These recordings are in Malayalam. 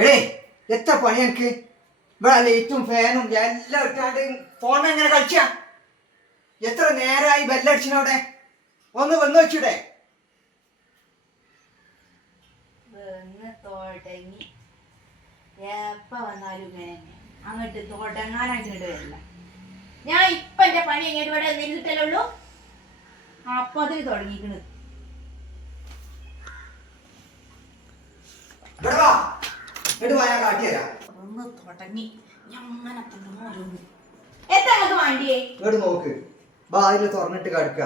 എടേ എത്ര പണി എനിക്ക്? ഇവിടെ ലൈറ്റും ഫാനും എല്ലാം ഇട്ടാണ്ട് ഫോൺ എങ്ങനെ കളിച്ച? എത്ര നേരമായി ബെല്ലടിച്ചിനോടെ ഒന്ന് വന്ന് വെച്ചൂടെ. അങ്ങോട്ട് തോട്ടങ്ങാനായിട്ട് വരില്ല. ഞാൻ ഇപ്പൊ എന്റെ പണി എങ്ങനെ ഇവിടെ നിന്നിട്ടല്ലേ ഉള്ളൂ? അപ്പൊ അതിന് തുടങ്ങിക്കണ് ഇവിടെ വാ എന്നിട്ട് ഞാൻ കാട്ടിത്തരാം ഒന്ന് തുടങ്ങി. അങ്ങനെ നമുക്ക് വേണ്ടിയേ? ഇങ്ങോട്ട് നോക്ക്. വാതിൽ തുറന്നിട്ട് കിടക്കുക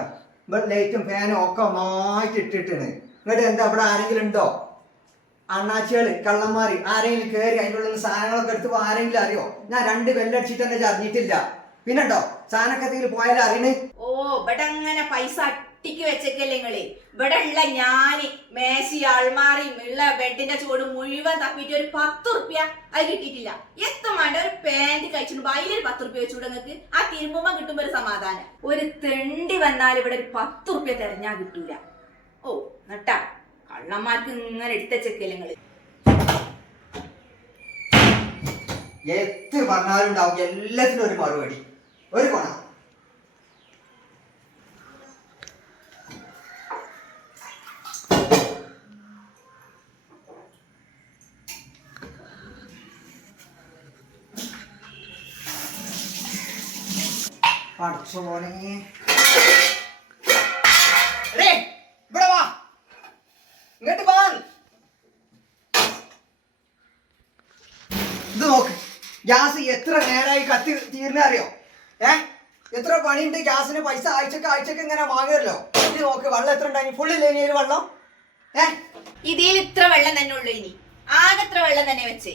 ഇവിടെ ലൈറ്റും ഫാനും ഒക്കെ മാറ്റി ഇട്ടിട്ടാണ്. എന്നിട്ട് എന്താ ഇവിടെ ആരെങ്കിലും ഉണ്ടോ? അണ്ണാച്ചികൾ കള്ളന്മാര് ആരെങ്കിലും കയറി അതിന്റെ ഉള്ളിൽ സാധനങ്ങളൊക്കെ എടുത്ത് ആരെങ്കിലും അറിയോ? ഞാൻ രണ്ട് ബെല്ലടിച്ചിട്ട് തന്നെ അറിഞ്ഞിട്ടില്ല പിന്നെട്ടോ സാധനക്കത്തിൽ പോയാലും അറിയണേ ഓ ഇവിടെ അങ്ങനെ പൈസ അട്ടിക്ക് വെച്ചേക്കല്ലേ നിങ്ങൾ? ഇവിടെ ഉള്ള ഞാൻ മേശി അൾമാറി ഉള്ള ബെഡിന്റെ ചൂട് മുഴുവൻ തപ്പിട്ട് ഒരു പത്ത് റുപ്യ അത് കിട്ടിയിട്ടില്ല. എത്തമാണ്ട് ഒരു പാന്റ് കഴിച്ചിട്ട് അതിലൊരു പത്ത് റുപ്യ വെച്ചുകൂടെ നിങ്ങൾക്ക് ആ തിരുമ്പുമ്പോ കിട്ടുമ്പോ ഒരു സമാധാനം. ഒരു തെണ്ടി വന്നാൽ ഇവിടെ ഒരു പത്ത് റുപ്യ തെരഞ്ഞാ കിട്ടൂല. ഓ നട്ടാ. കള്ളന്മാർക്ക് ഇങ്ങനെ എടുത്തച്ചേക്കല്ലേ നിങ്ങൾ? എത്ര പറഞ്ഞാലും ഉണ്ടാവും. എല്ലാത്തിനും ഒരു മറുപടി. ഒരു കൊണ. പഠിച്ചോനെ ഇവിടെ വാ. ഇങ്ങോട്ട് വാ ഇത് നോക്ക് ഗ്യാസ് എത്ര നേരമായി കത്തി തീർന്ന അറിയോ? ഏ? എത്ര പണിയുണ്ട് ഗ്യാസിന്? പൈസ ആഴ്ചക്ക് ആഴ്ചക്ക് ഇങ്ങനെ വാങ്ങുമല്ലോ ഇത് നോക്ക് വെള്ളം എത്ര ഉണ്ടായി? ഫുള്ളില്ലേ ഇനി വെള്ളം? ഏ? ഇതിൽ ഇത്ര വെള്ളം തന്നെ ഉള്ളു ഇനി. ആകെ ഇത്ര വെള്ളം തന്നെ വെച്ചേ.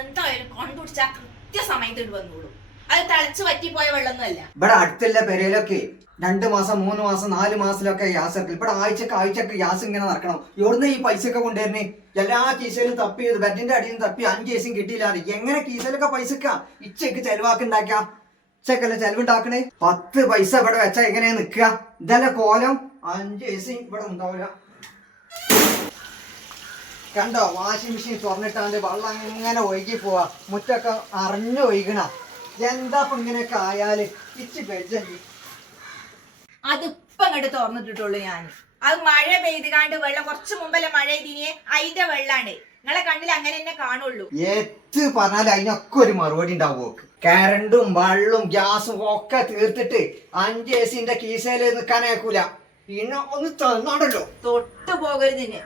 എന്തായാലും കൊണ്ടുപിടിച്ചാ കൃത്യസമയത്ത് വന്നോളൂ. അത് തിളച്ച് വറ്റിപ്പോയ വെള്ളമൊന്നുമല്ല. ഇവിടെ അടുത്തുള്ള പെരയിലൊക്കെ. രണ്ട് മാസം മൂന്ന് മാസം നാല് മാസത്തിലൊക്കെ ഗ്യാസ് ഇറക്കി ഇവിടെ ആഴ്ചക്ക് ആഴ്ചക്ക് ഗ്യാസ് ഇങ്ങനെ നടക്കണം. എവിടുന്ന് ഈ പൈസ ഒക്കെ കൊണ്ടുവരുന്നേ? എല്ലാ കീശയിലും തപ്പി ബെഡിന്റെ അടിയിൽ തപ്പി അഞ്ച് കേസും കിട്ടിയില്ല എങ്ങനെ കീശയിലൊക്കെ പൈസക്ക ഇച്ചക്ക് ചെലവാക്കുണ്ടാക്ക ഇച്ചക്കല്ല ചെലവുണ്ടാക്കണേ? പത്ത് പൈസ ഇവിടെ വെച്ചാ എങ്ങനെയാ നിക്കുക ഇതല്ല കോലം? അഞ്ച് കേസും ഇവിടെ ഉണ്ടാവില്ല. കണ്ടോ വാഷിംഗ് മെഷീൻ തുറന്നിട്ടാണ്ട് വെള്ളം ഇങ്ങനെ ഒഴുകി പോവാ. മുറ്റൊക്കെ അറിഞ്ഞു ഒഴുകണ. എന്താ ഇപ്പൊ ഇങ്ങനെയൊക്കെ ആയാൽ? ഇച്ച് ബെജ്ജല്ലേ അതിപ്പൊ അങ്ങോട്ട് തുറന്നിട്ടിട്ടുള്ളൂ ഞാൻ അത് മഴ പെയ്തുകാണ്ട് വെള്ളം കുറച്ച് മുമ്പല്ലേ മഴ ഇതിനെ അതിന്റെ വെള്ളാണ്. നിങ്ങളെ കണ്ണിൽ അങ്ങനെ തന്നെ കാണുള്ളൂ. എത്ത് പറഞ്ഞാൽ അതിനൊക്കെ ഒരു മറുപടി ഉണ്ടാവും കരണ്ടും വെള്ളവും ഗ്യാസും ഒക്കെ തീർത്തിട്ട് അഞ്ച് എ സിന്റെ കീസയിൽ നിൽക്കാനേക്കൂല പിന്നെ ഒന്ന് തന്നാണല്ലോ. തൊട്ടു പോകരുതിന്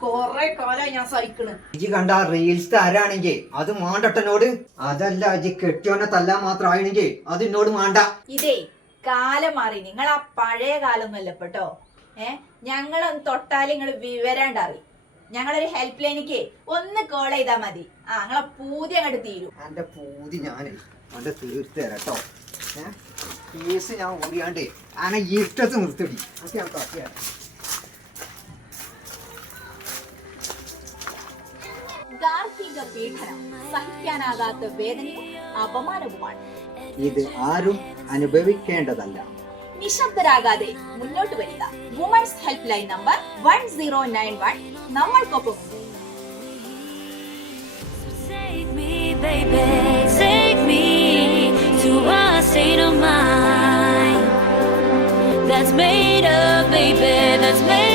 കൊറേ കാലായി ഞാൻ സഹിക്കണ്. ഇജി കണ്ട റീൽസ് ആരാണെങ്കിൽ അത് മാണ്ടട്ടനോട്? അതല്ല ഇജി കെട്ടിയോനെ തല്ലാൻ മാത്രം ആണെങ്കിൽ അത് എന്നോട് മാണ്ട. ഇതേ കാലം മാറി. നിങ്ങൾ ആ പഴയ കാലമൊന്നുമല്ല കേട്ടോ ഏ? ഞങ്ങളൊന്ന് തൊട്ടാൽ നിങ്ങൾ വിവരണ്ടറി ഞങ്ങളൊരു ഹെൽപ്പ് ലൈനിക്ക് ഒന്ന് കോൾ ചെയ്താ മതി. ആ ഞങ്ങളെ പൂതി അങ്ങോട്ട് തീരും. എന്റെ പൂതി ഞാൻ അവന്റെ തീർത്ത് തരാം കേട്ടോ ഏഹ് കേസ് ഞാൻ ഓടിയാണ്ടേ ആനെ ഇരുട്ടത്ത് നിർത്തിടി. അത് ഞാൻ പീഡനം സഹിക്കാനാകാത്ത വേദനയും അപമാനവുമാണ്. ഇത് ആരും അനുഭവിക്കേണ്ടതല്ല. നിശബ്ദരാകാതെ മുന്നോട്ട് വരിക. Women's help line number one zero nine one നമ്മൾക്കൊപ്പം Take me, baby, take me to a state of mind that's made up, baby, that's made up.